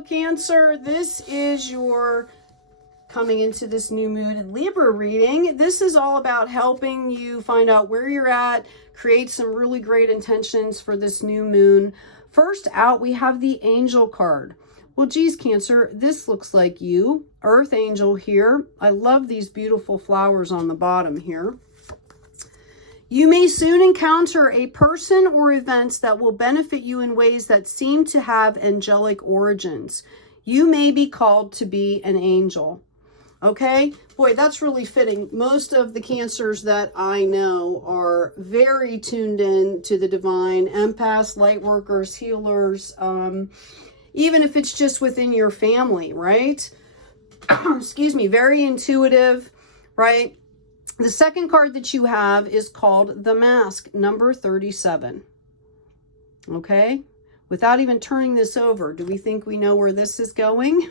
Hello, Cancer. This is your coming into this new moon in Libra reading. This is all about helping you find out where you're at, create some really great intentions for this new moon. First out, we have the Angel card. Well, geez, Cancer, this looks like you. Earth Angel here. I love these beautiful flowers on the bottom here. You may soon encounter a person or events that will benefit you in ways that seem to have angelic origins. You may be called to be an angel. Okay? Boy, that's really fitting. Most of the Cancers that I know are very tuned in to the divine. Empaths, light workers, healers, even if it's just within your family, right? Excuse me, very intuitive, right? The second card that you have is called the Mask, number 37. Okay? Without even turning this over, do we think we know where this is going?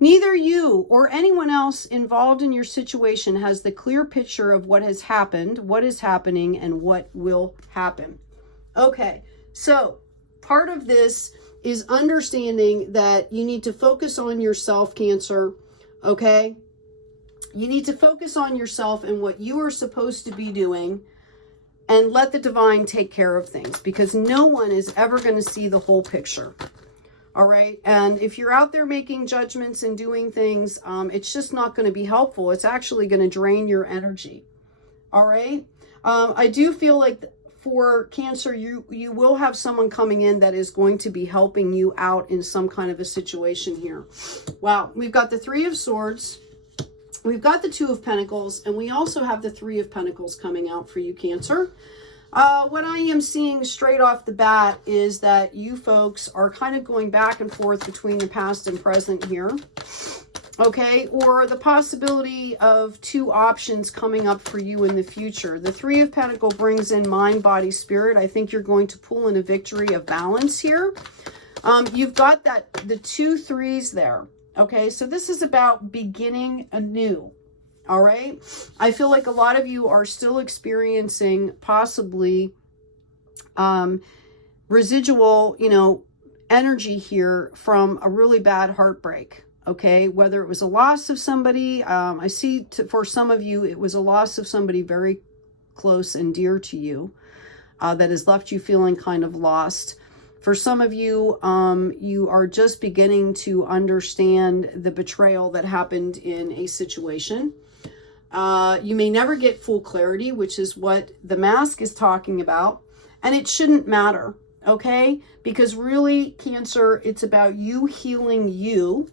Neither you or anyone else involved in your situation has the clear picture of what has happened, what is happening, and what will happen. Okay, so part of this is understanding that you need to focus on yourself, Cancer, okay? You need to focus on yourself and what you are supposed to be doing and let the divine take care of things, because no one is ever going to see the whole picture. All right. And if you're out there making judgments and doing things, it's just not going to be helpful. It's actually going to drain your energy. All right. I do feel like for Cancer, you will have someone coming in that is going to be helping you out in some kind of a situation here. Wow. We've got the Three of Swords. We've got the Two of Pentacles, and we also have the Three of Pentacles coming out for you, Cancer. What I am seeing straight off the bat is that you folks are kind of going back and forth between the past and present here. Okay, or the possibility of two options coming up for you in the future. The Three of Pentacles brings in mind, body, spirit. I think you're going to pull in a victory of balance here. You've got the 2 3s there. Okay, so this is about beginning anew. All right. I feel like a lot of you are still experiencing possibly residual, energy here from a really bad heartbreak. Okay. Whether it was a loss of somebody, I see for some of you, it was a loss of somebody very close and dear to you that has left you feeling kind of lost. For some of you, you are just beginning to understand the betrayal that happened in a situation. You may never get full clarity, which is what the Mask is talking about. And it shouldn't matter, okay? Because really, Cancer, it's about you healing you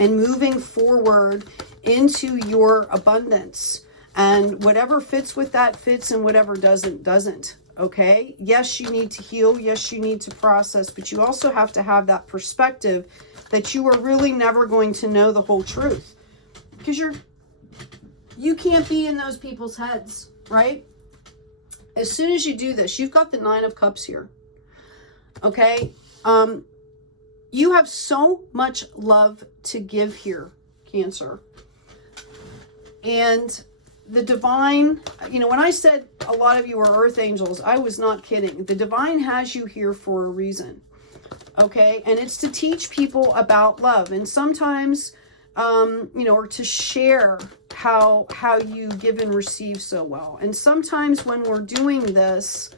and moving forward into your abundance. And whatever fits with that fits, and whatever doesn't, doesn't, okay? Yes, you need to heal. Yes, you need to process. But you also have to have that perspective that you are really never going to know the whole truth. Because you can't be in those people's heads, right? As soon as you do this, you've got the 9 of Cups here. Okay? You have so much love to give here, Cancer. And the divine, when I said a lot of you are earth angels, I was not kidding. The divine has you here for a reason. Okay? And it's to teach people about love. And sometimes, or to share how you give and receive so well. And sometimes when we're doing this,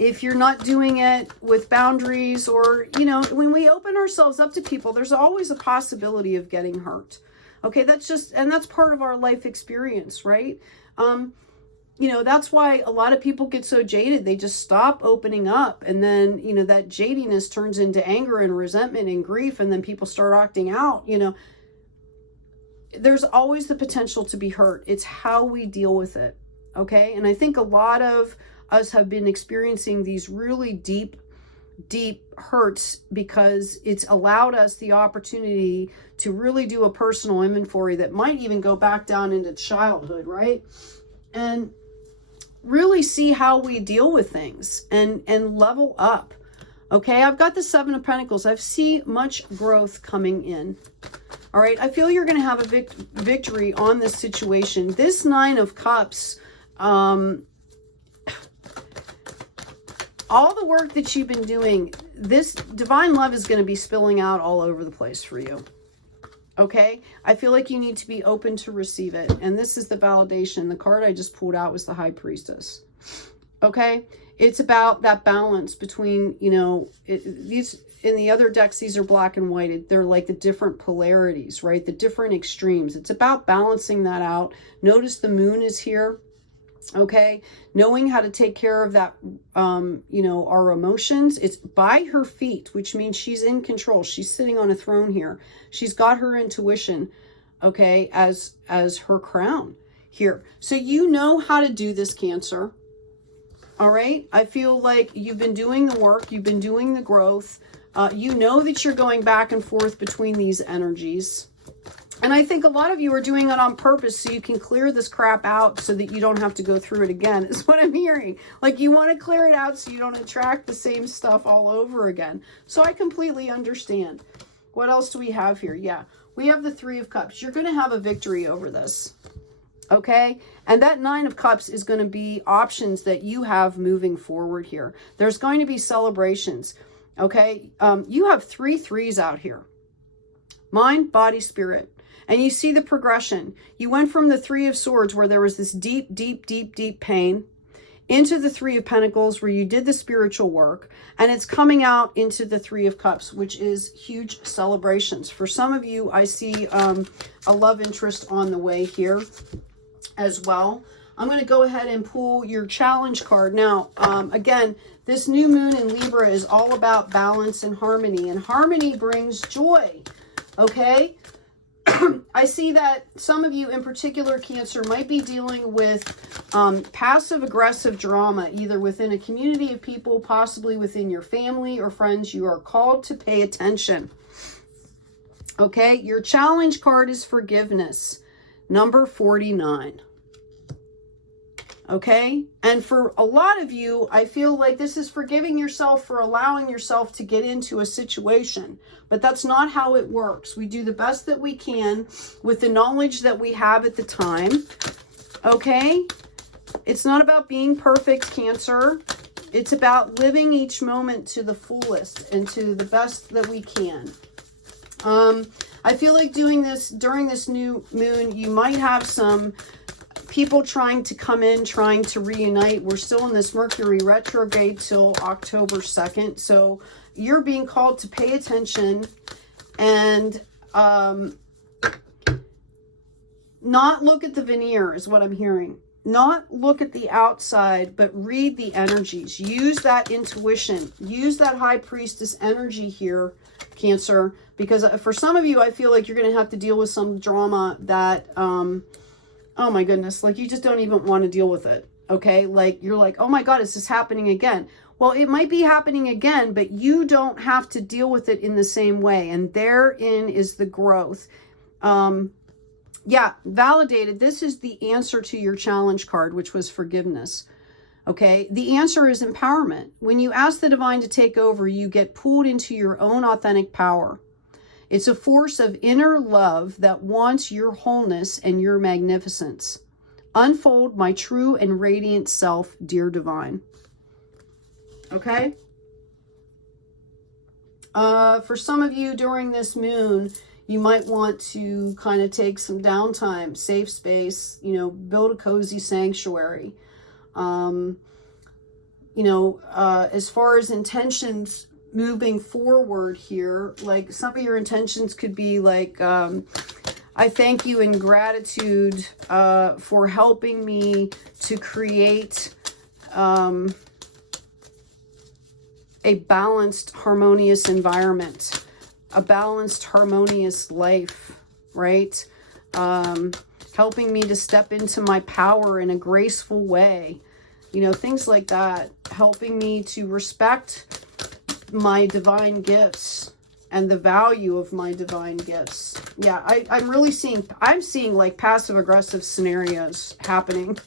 if you're not doing it with boundaries, or, when we open ourselves up to people, there's always a possibility of getting hurt. Okay, that's part of our life experience, right? That's why a lot of people get so jaded. They just stop opening up. And then, that jadiness turns into anger and resentment and grief. And then people start acting out, There's always the potential to be hurt. It's how we deal with it. Okay. And I think a lot of us have been experiencing these really deep hurts because it's allowed us the opportunity to really do a personal inventory that might even go back down into childhood, right? And really see how we deal with things and level up. Okay, I've got the 7 of Pentacles. I see much growth coming in. All right, I feel you're going to have a victory on this situation. This 9 of Cups, all the work that you've been doing, this divine love is going to be spilling out all over the place for you. Okay, I feel like you need to be open to receive it. And this is the validation. The card I just pulled out was the High Priestess. Okay, it's about that balance between, you know, these in the other decks, these are black and white. They're like the different polarities, right? The different extremes. It's about balancing that out. Notice the moon is here. Okay, knowing how to take care of that, you know, our emotions. It's by her feet, which means she's in control. She's sitting on a throne here. She's got her intuition, okay, as her crown here. So you know how to do this, Cancer. All right, I feel like you've been doing the work. You've been doing the growth. You know that you're going back and forth between these energies. And I think a lot of you are doing it on purpose so you can clear this crap out so that you don't have to go through it again, is what I'm hearing. Like you want to clear it out so you don't attract the same stuff all over again. So I completely understand. What else do we have here? Yeah, we have the Three of Cups. You're going to have a victory over this. Okay, and that Nine of Cups is going to be options that you have moving forward here. There's going to be celebrations. Okay, you have 3 threes out here. Mind, body, spirit. And you see the progression. You went from the Three of Swords, where there was this deep, deep, deep, deep pain, into the Three of Pentacles, where you did the spiritual work, and it's coming out into the Three of Cups, which is huge celebrations. For some of you, I see a love interest on the way here as well. I'm going to go ahead and pull your challenge card. Now, again, this new moon in Libra is all about balance and harmony brings joy. Okay? I see that some of you in particular, Cancer, might be dealing with passive-aggressive drama, either within a community of people, possibly within your family or friends. You are called to pay attention. Okay? Your challenge card is forgiveness, number 49. Okay? And for a lot of you, I feel like this is forgiving yourself for allowing yourself to get into a situation. But that's not how it works. We do the best that we can with the knowledge that we have at the time. Okay? It's not about being perfect, Cancer. It's about living each moment to the fullest and to the best that we can. I feel like doing this during this new moon, you might have some people trying to come in, trying to reunite. We're still in this Mercury retrograde till October 2nd. So you're being called to pay attention and not look at the veneer is what I'm hearing. Not look at the outside, but read the energies. Use that intuition. Use that High Priestess energy here, Cancer, because for some of you, I feel like you're going to have to deal with some drama that, oh my goodness, like you just don't even want to deal with it. Okay, like you're like, oh my God, is this happening again? Well, it might be happening again, but you don't have to deal with it in the same way. And therein is the growth. Yeah, validated. This is the answer to your challenge card, which was forgiveness. Okay, the answer is empowerment. When you ask the divine to take over, you get pulled into your own authentic power. It's a force of inner love that wants your wholeness and your magnificence. Unfold my true and radiant self, dear divine. Okay? For some of you during this moon, you might want to kind of take some downtime, safe space, you know, build a cozy sanctuary. You know, as far as intentions moving forward here, like some of your intentions could be like, I thank you in gratitude for helping me to create a balanced, harmonious environment, a balanced, harmonious life, right? Helping me to step into my power in a graceful way, you know, things like that. Helping me to respect my divine gifts and the value of my divine gifts. Yeah, I'm really seeing, I'm seeing like passive aggressive scenarios happening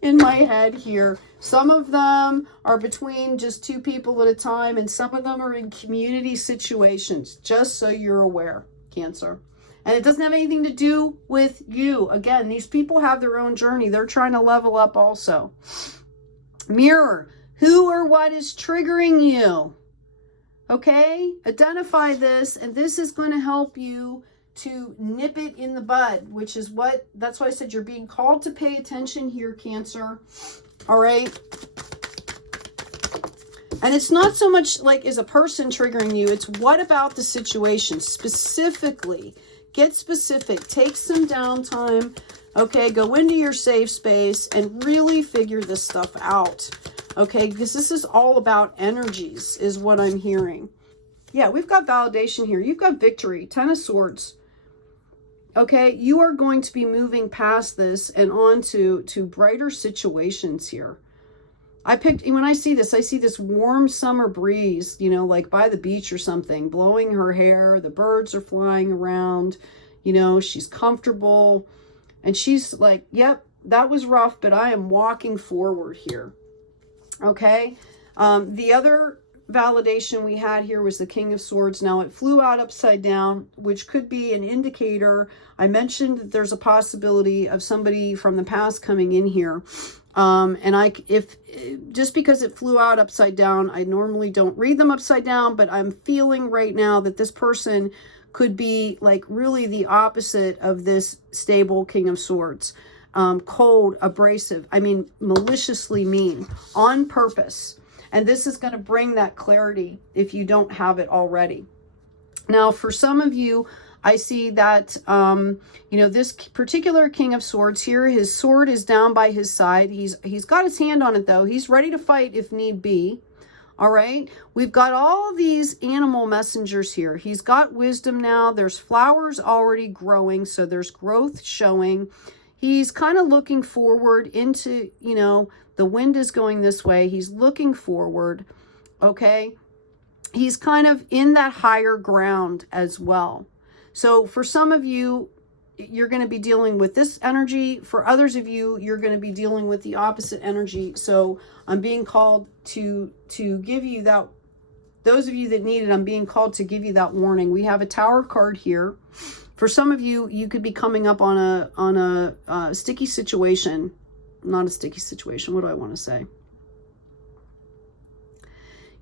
in my head here. Some of them are between just 2 people at a time, and some of them are in community situations, just so you're aware, Cancer. And it doesn't have anything to do with you. Again, these people have their own journey. They're trying to level up also. Mirror. Who or what is triggering you? Okay, identify this, and this is going to help you to nip it in the bud, which is that's why I said you're being called to pay attention here, Cancer. All right. And it's not so much like is a person triggering you. It's what about the situation specifically. Get specific. Take some downtime. Okay, go into your safe space and really figure this stuff out. Okay, because this is all about energies is what I'm hearing. Yeah, we've got validation here. You've got victory. 10 of Swords. Okay, you are going to be moving past this and on to brighter situations here. When I see this, I see this warm summer breeze, you know, like by the beach or something, blowing her hair. The birds are flying around, you know, she's comfortable. And she's like, yep, that was rough, but I am walking forward here. Okay. The other validation we had here was the King of Swords. Now it flew out upside down, which could be an indicator. I mentioned that there's a possibility of somebody from the past coming in here. If just because it flew out upside down, I normally don't read them upside down, but I'm feeling right now that this person could be like really the opposite of this stable King of Swords. Cold, abrasive, I mean, maliciously mean, on purpose. And this is going to bring that clarity if you don't have it already. Now, for some of you, I see that, you know, this particular King of Swords here, his sword is down by his side. He's got his hand on it, though. He's ready to fight if need be. All right. We've got all these animal messengers here. He's got wisdom now. There's flowers already growing, so there's growth showing. He's kind of looking forward into, you know, the wind is going this way. He's looking forward. Okay. He's kind of in that higher ground as well. So for some of you, you're going to be dealing with this energy. For others of you, you're going to be dealing with the opposite energy. So I'm being called to give you that, those of you that need it, I'm being called to give you that warning. We have a Tower card here. For some of you, you could be coming up on a sticky situation. Not a sticky situation. What do I want to say?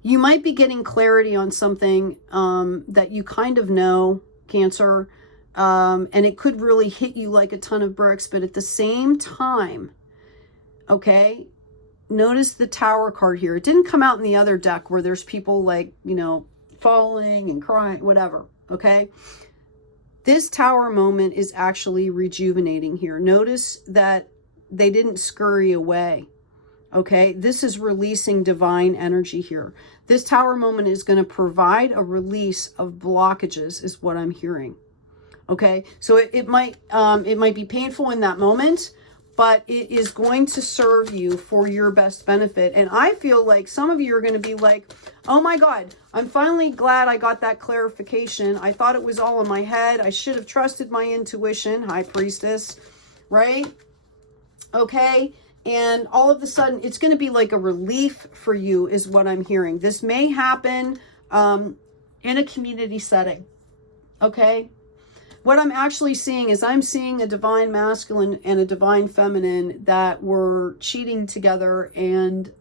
You might be getting clarity on something that you kind of know, Cancer, and it could really hit you like a ton of bricks, but at the same time, okay, notice the Tower card here. It didn't come out in the other deck where there's people like, you know, falling and crying, whatever, okay? This Tower moment is actually rejuvenating here. Notice that they didn't scurry away, okay? This is releasing divine energy here. This Tower moment is going to provide a release of blockages is what I'm hearing. Okay, so it might be painful in that moment, but it is going to serve you for your best benefit. And I feel like some of you are going to be like, oh my God, I'm finally glad I got that clarification. I thought it was all in my head. I should have trusted my intuition, High Priestess, right? Okay. And all of a sudden, it's going to be like a relief for you is what I'm hearing. This may happen in a community setting, okay? What I'm actually seeing is I'm seeing a divine masculine and a divine feminine that were cheating together and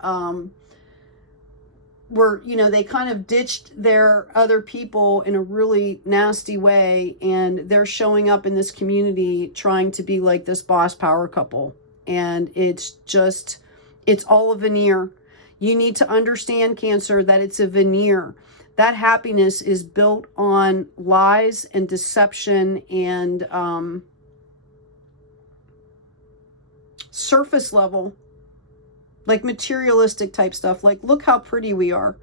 were, you know, they kind of ditched their other people in a really nasty way, and they're showing up in this community trying to be like this boss power couple. And it's all a veneer. You need to understand, Cancer, that it's a veneer. That happiness is built on lies and deception and surface level, like materialistic type stuff. Like, look how pretty we are,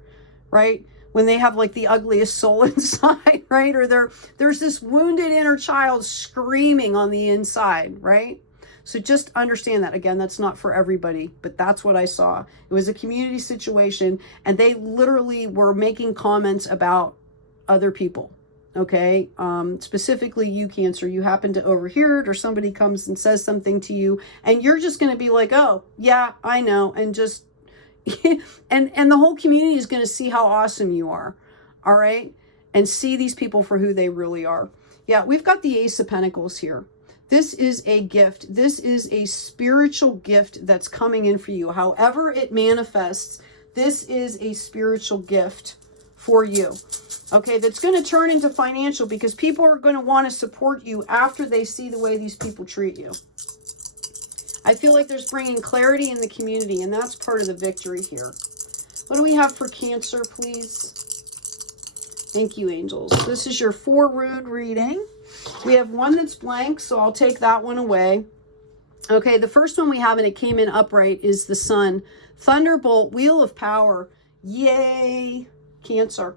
right? When they have like the ugliest soul inside, right? Or there's this wounded inner child screaming on the inside, right? So just understand that. Again, that's not for everybody, but that's what I saw. It was a community situation, and they literally were making comments about other people, okay? Specifically you, Cancer. You happen to overhear it, or somebody comes and says something to you, and you're just going to be like, oh, yeah, I know, and just, and the whole community is going to see how awesome you are, all right? And see these people for who they really are. Yeah, we've got the Ace of Pentacles here. This is a gift. This is a spiritual gift that's coming in for you. However it manifests, this is a spiritual gift for you. Okay, that's going to turn into financial, because people are going to want to support you after they see the way these people treat you. I feel like there's bringing clarity in the community, and that's part of the victory here. What do we have for Cancer, please? Thank you, angels. This is your 4 rune reading. We have one that's blank, so I'll take that one away. Okay, the first one we have, and it came in upright, is the Sun. Thunderbolt, Wheel of Power. Yay, Cancer.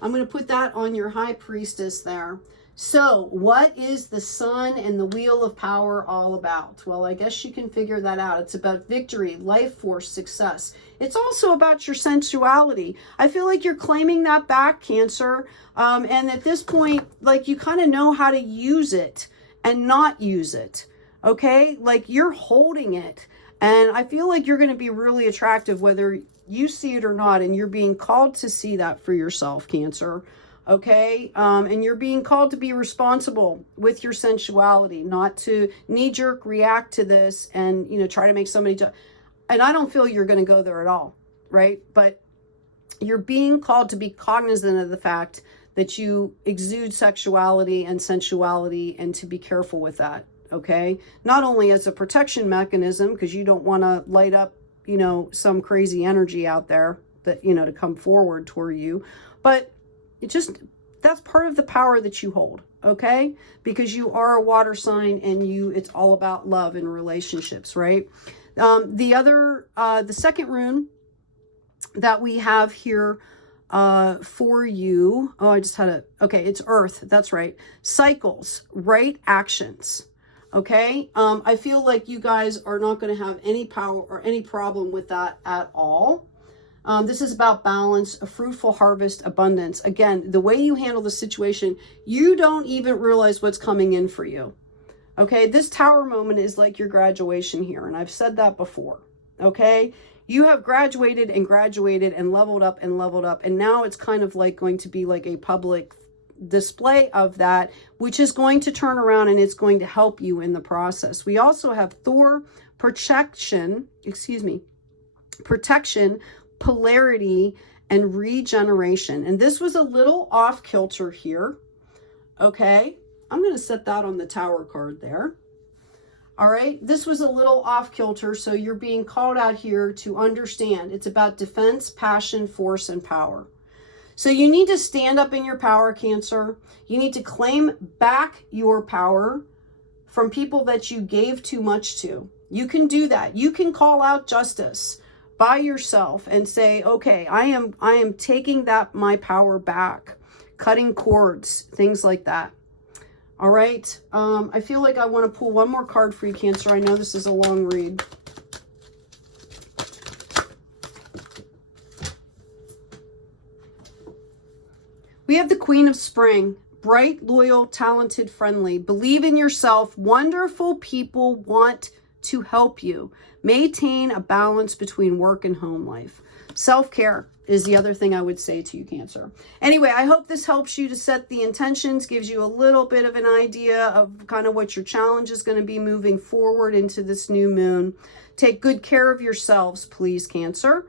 I'm going to put that on your High Priestess there. So what is the Sun and the Wheel of Power all about? Well, I guess you can figure that out. It's about victory, life force, success. It's also about your sensuality. I feel like you're claiming that back, Cancer. And at this point, like, you kind of know how to use it and not use it. Okay? Like, you're holding it. And I feel like you're going to be really attractive whether you see it or not. And you're being called to see that for yourself, Cancer. Okay, and you're being called to be responsible with your sensuality, not to knee-jerk react to this and, you know, try to make somebody and I don't feel you're going to go there at all, right? But you're being called to be cognizant of the fact that you exude sexuality and sensuality, and to be careful with that, okay? Not only as a protection mechanism, because you don't want to light up, you know, some crazy energy out there that, you know, to come forward toward you, but that's part of the power that you hold, okay? Because you are a water sign, and it's all about love and relationships, right? The second rune that we have here for you, okay, it's Earth, that's right. Cycles, right actions, okay? I feel like you guys are not going to have any power or any problem with that at all. This is about balance, a fruitful harvest, abundance. Again, the way you handle the situation, you don't even realize what's coming in for you. Okay, this Tower moment is like your graduation here, and I've said that before. Okay, you have graduated and graduated and leveled up, and now it's kind of like going to be like a public display of that, which is going to turn around, and it's going to help you in the process. We also have Thor, protection, polarity, and regeneration. And this was a little off kilter here. Okay, I'm going to set that on the Tower card there. All right, this was a little off kilter, so you're being called out here to understand. It's about defense, passion, force, and power. So you need to stand up in your power, Cancer. You need to claim back your power from people that you gave too much to. You can do that. You can call out justice by yourself and say, okay, I am taking my power back, cutting cords, things like that. All right. I feel like I want to pull one more card for you, Cancer. I know this is a long read. We have the Queen of Spring. Bright, loyal, talented, friendly. Believe in yourself. Wonderful people want to help you. Maintain a balance between work and home life. Self-care is the other thing I would say to you, Cancer. Anyway, I hope this helps you to set the intentions, gives you a little bit of an idea of kind of what your challenge is going to be moving forward into this new moon. Take good care of yourselves, please, Cancer.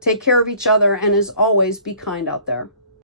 Take care of each other, and as always, be kind out there.